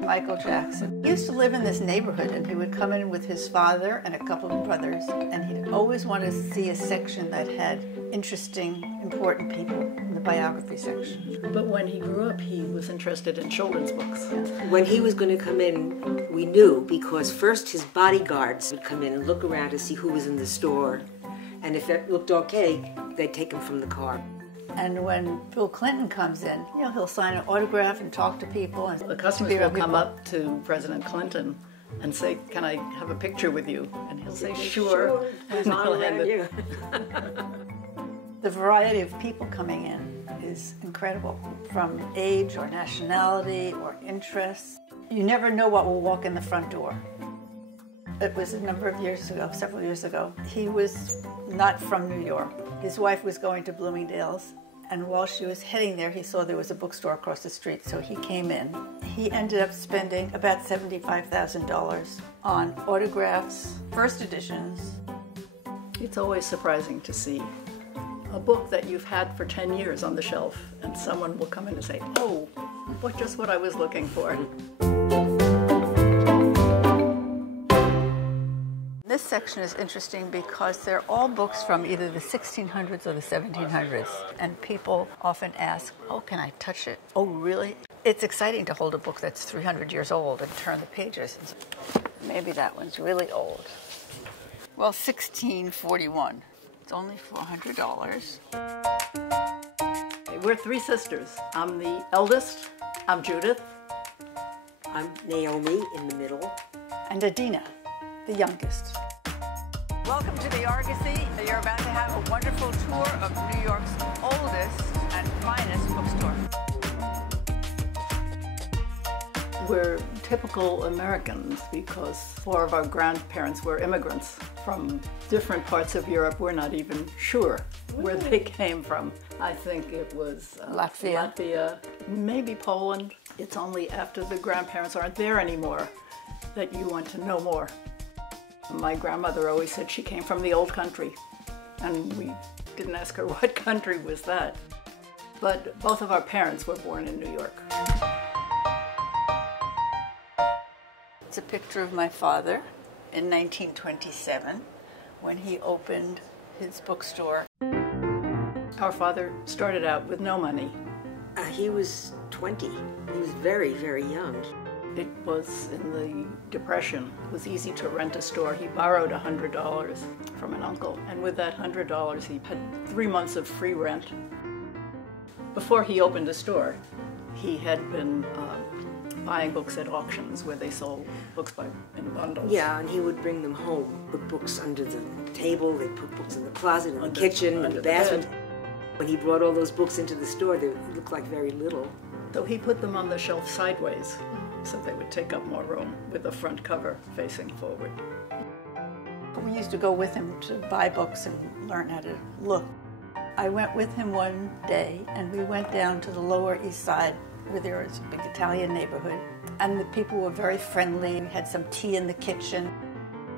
Michael Jackson. He used to live in this neighborhood, and he would come in with his father and a couple of brothers, and he'd always want to see a section that had interesting, important people in the biography section. But when he grew up, he was interested in children's books. When he was going to come in, we knew, because first his bodyguards would come in and look around to see who was in the store, and if it looked okay, they'd take him from the car. And when Bill Clinton comes in, he'll sign an autograph and talk to people. And the customers will come up to President Clinton and say, "Can I have a picture with you?" And he'll say, "Sure." And he'll hand it. The variety of people coming in is incredible, from age or nationality or interests. You never know what will walk in the front door. It was a number of years ago, several years ago. He was not from New York. His wife was going to Bloomingdale's, and while she was heading there, he saw there was a bookstore across the street, so he came in. He ended up spending about $75,000 on autographs, first editions. It's always surprising to see a book that you've had for 10 years on the shelf, and someone will come in and say, "Oh, just what I was looking for." This section is interesting because they're all books from either the 1600s or the 1700s. And people often ask, "Oh, can I touch it?" "Oh, really?" It's exciting to hold a book that's 300 years old and turn the pages. Maybe that one's really old. Well, 1641. It's only $400. We're three sisters. I'm the eldest. I'm Judith. I'm Naomi in the middle. And Adina, the youngest. Welcome to the Argosy. You're about to have a wonderful tour of New York's oldest and finest bookstore. We're typical Americans because 4 of our grandparents were immigrants from different parts of Europe. We're not even sure where they came from. I think it was Latvia, maybe Poland. It's only after the grandparents aren't there anymore that you want to know more. My grandmother always said she came from the old country, and we didn't ask her what country was that. But both of our parents were born in New York. It's a picture of my father in 1927 when he opened his bookstore. Our father started out with no money. He was 20. He was very, very young. It was in the Depression. It was easy to rent a store. He borrowed $100 from an uncle, and with that $100 he had 3 months of free rent. Before he opened the store, he had been buying books at auctions where they sold books in bundles. Yeah, and he would bring them home, put books under the table, they'd put books in the closet, in the kitchen, in the bathroom. When he brought all those books into the store, they looked like very little. So he put them on the shelf sideways, so they would take up more room with the front cover facing forward. We used to go with him to buy books and learn how to look. I went with him one day, and we went down to the Lower East Side, where there was a big Italian neighborhood, and the people were very friendly. We had some tea in the kitchen,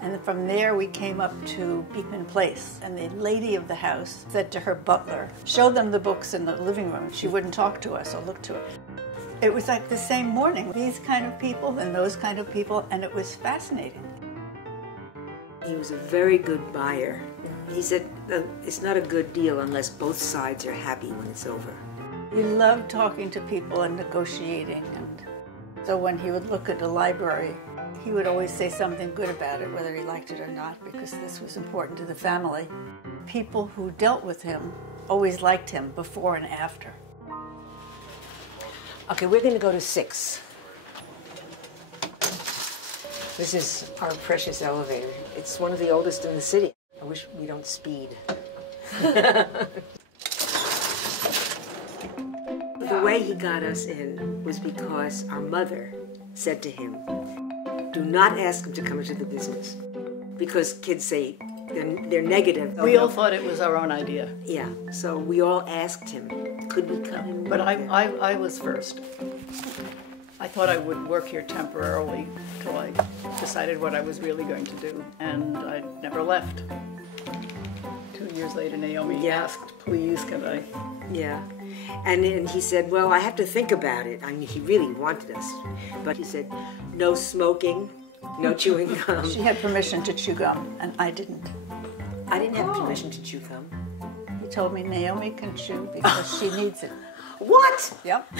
and from there we came up to Beekman Place, and the lady of the house said to her butler, "Show them the books in the living room." She wouldn't talk to us or look to it. It was like the same morning, these kind of people and those kind of people, and it was fascinating. He was a very good buyer. He said it's not a good deal unless both sides are happy when it's over. He loved talking to people and negotiating, and so when he would look at a library, he would always say something good about it, whether he liked it or not, because this was important to the family. People who dealt with him always liked him before and after. Okay, we're going to go to 6. This is our precious elevator. It's one of the oldest in the city. I wish we don't speed. The way he got us in was because our mother said to him, "Do not ask him to come into the business," because kids say they're negative. We all thought it was our own idea. Yeah, so we all asked him, "Could we come in?" But I was first. I thought I would work here temporarily till I decided what I was really going to do, and I never left. 2 years later, Naomi asked, "Please, can I?" Yeah. And he said, well, I have to think about it. I mean, he really wanted us. But he said, no smoking, no chewing gum. She had permission to chew gum, and I didn't. I didn't have permission to chew gum. He told me Naomi can chew because she needs it. What? Yep.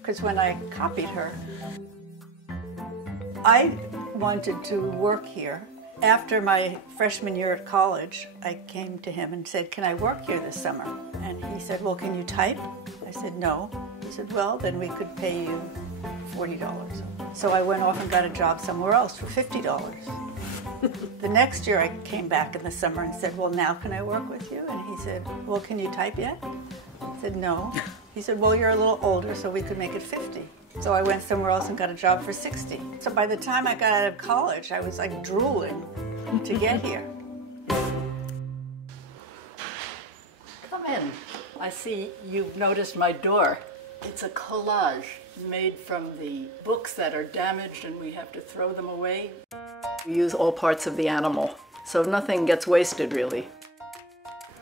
Because when I copied her, I wanted to work here. After my freshman year at college, I came to him and said, can I work here this summer? And he said, well, can you type? I said, no. He said, well, then we could pay you $40. So I went off and got a job somewhere else for $50. The next year I came back in the summer and said, well, now can I work with you? And he said, well, can you type yet? I said, no. He said, well, you're a little older, so we could make it 50. So I went somewhere else and got a job for 60. So by the time I got out of college, I was like drooling to get here. Come in. I see you've noticed my door. It's a collage made from the books that are damaged and we have to throw them away. We use all parts of the animal, so nothing gets wasted really.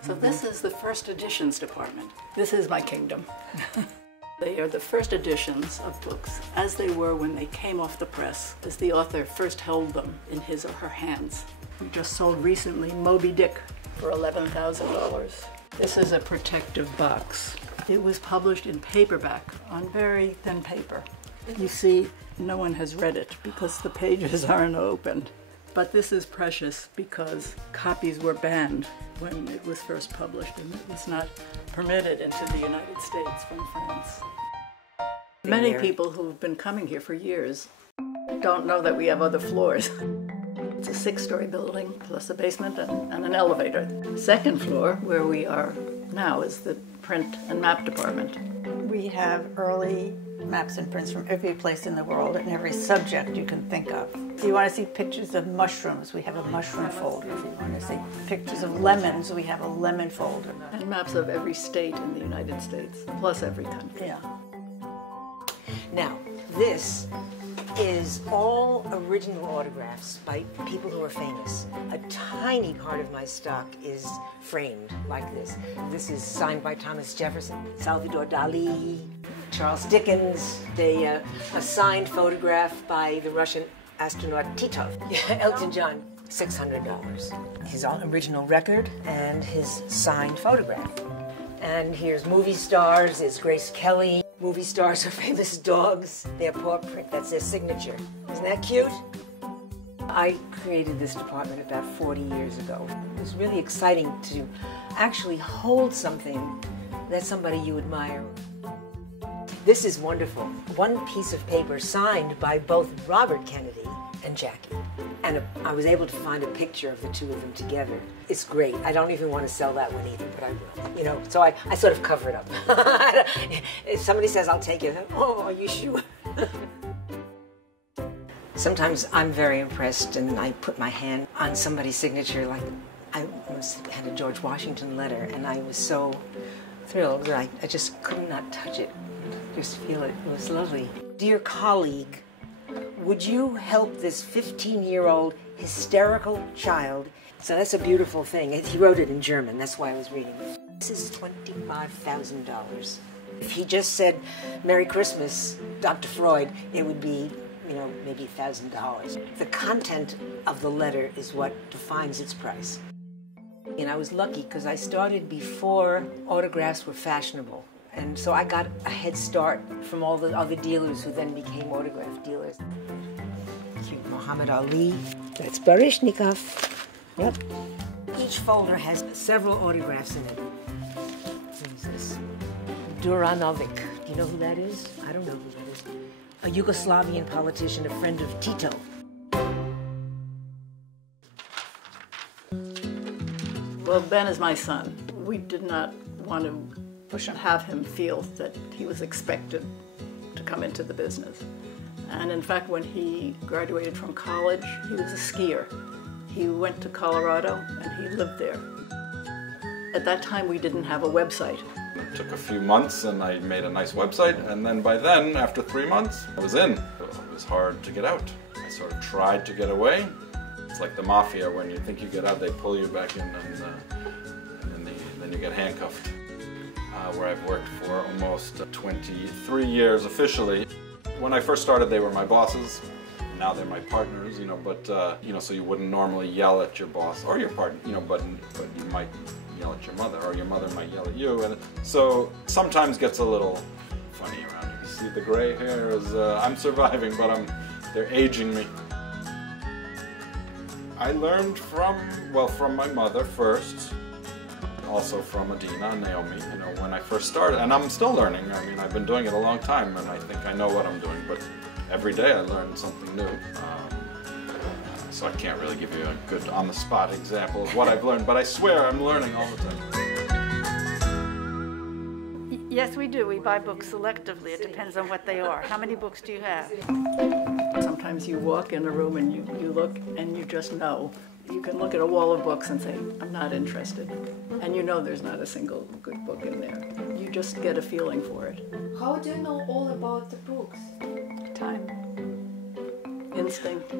So this is the first editions department. This is my kingdom. They are the first editions of books as they were when they came off the press, as the author first held them in his or her hands. We just sold recently Moby Dick for $11,000. This is a protective box. It was published in paperback on very thin paper. You see, no one has read it because the pages aren't opened. But this is precious because copies were banned when it was first published and it was not permitted into the United States from France. Many people who've been coming here for years don't know that we have other floors. It's a 6-story building plus a basement and an elevator. The second floor, where we are now, is the print and map department. We have early maps and prints from every place in the world and every subject you can think of. If you want to see pictures of mushrooms, we have a mushroom folder. If you want to see pictures of lemons, we have a lemon folder. And maps of every state in the United States, plus every country. Yeah. Now, this is all original autographs by people who are famous. A tiny part of my stock is framed like this. This is signed by Thomas Jefferson, Salvador Dali, Charles Dickens, a signed photograph by the Russian astronaut Titov. Elton John, $600. His original record and his signed photograph. And here's movie stars, is Grace Kelly. Movie stars are famous dogs. Their paw print, that's their signature. Isn't that cute? I created this department about 40 years ago. It was really exciting to actually hold something that somebody you admire. This is wonderful. One piece of paper signed by both Robert Kennedy and Jackie. And I was able to find a picture of the two of them together. It's great. I don't even want to sell that one either, but I will. You know, so I sort of cover it up. If somebody says, I'll take it, oh, are you sure? Sometimes I'm very impressed and I put my hand on somebody's signature, like I had a George Washington letter, and I was so thrilled that I just could not touch it. Just feel it. It was lovely. Dear colleague, would you help this 15-year-old hysterical child? So that's a beautiful thing. He wrote it in German. That's why I was reading it. This is $25,000. If he just said, Merry Christmas, Dr. Freud, it would be, you know, maybe $1,000. The content of the letter is what defines its price. And I was lucky because I started before autographs were fashionable. And so I got a head start from all the other dealers who then became autograph dealers. Cute Muhammad Ali. That's Baryshnikov. Yep. Each folder has several autographs in it. Who's this? Duranovic. Do you know who that is? I don't know who that is. A Yugoslavian politician, a friend of Tito. Well, Ben is my son. We did not want to have him feel that he was expected to come into the business. And in fact, when he graduated from college, he was a skier. He went to Colorado and he lived there. At that time, we didn't have a website. It took a few months and I made a nice website, and then by then, after 3 months, I was in. It was hard to get out. I sort of tried to get away. It's like the mafia. When you think you get out, they pull you back in, and then you get handcuffed. where I've worked for almost 23 years officially. When I first started, they were my bosses. Now they're my partners, but, so you wouldn't normally yell at your boss or your partner, but you might yell at your mother, or your mother might yell at you. And so sometimes gets a little funny around here. You see the gray hair is, I'm surviving, but they're aging me. I learned from my mother first, also from Adina and Naomi, when I first started, and I'm still learning. I mean, I've been doing it a long time, and I think I know what I'm doing, but every day I learn something new. So I can't really give you a good on-the-spot example of what I've learned, but I swear I'm learning all the time. Yes, we do. We buy books selectively. It depends on what they are. How many books do you have? Sometimes you walk in a room and you look and you just know. You can look at a wall of books and say, I'm not interested. And you know there's not a single good book in there. You just get a feeling for it. How do you know all about the books? Time. Instinct.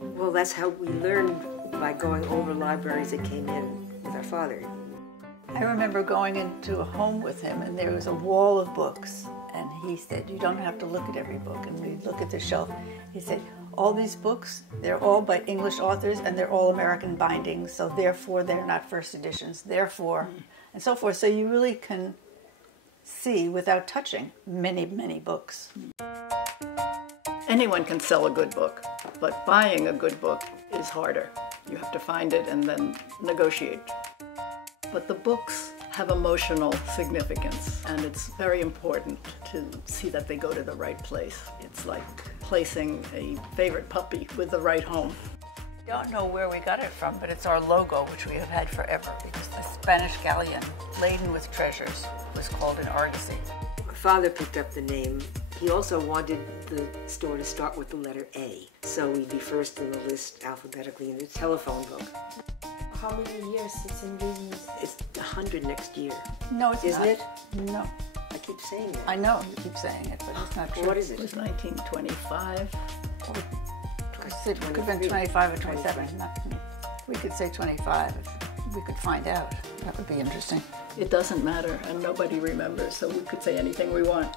Well, that's how we learned, by going over libraries that came in with our father. I remember going into a home with him, and there was a wall of books, and he said, you don't have to look at every book. And we'd look at the shelf. He said, all these books, they're all by English authors, and they're all American bindings, so therefore they're not first editions, therefore, and so forth. So you really can see, without touching, many, many books. Anyone can sell a good book, but buying a good book is harder. You have to find it and then negotiate. But the books have emotional significance, and it's very important to see that they go to the right place. It's like placing a favorite puppy with the right home. I don't know where we got it from, but it's our logo, which we have had forever, because the Spanish galleon laden with treasures was called an Argosy. My father picked up the name. He also wanted the store to start with the letter A, so we'd be first in the list alphabetically in the telephone book. How many years it's in business? It's 100 next year. No, it's Isn't not. it? No. I keep saying that. I know you keep saying it, but it's not true. What is It it? was 1925. It could have been 25 or 27. We could say 25 if we could find out. That would be interesting. It doesn't matter, and nobody remembers, so we could say anything we want.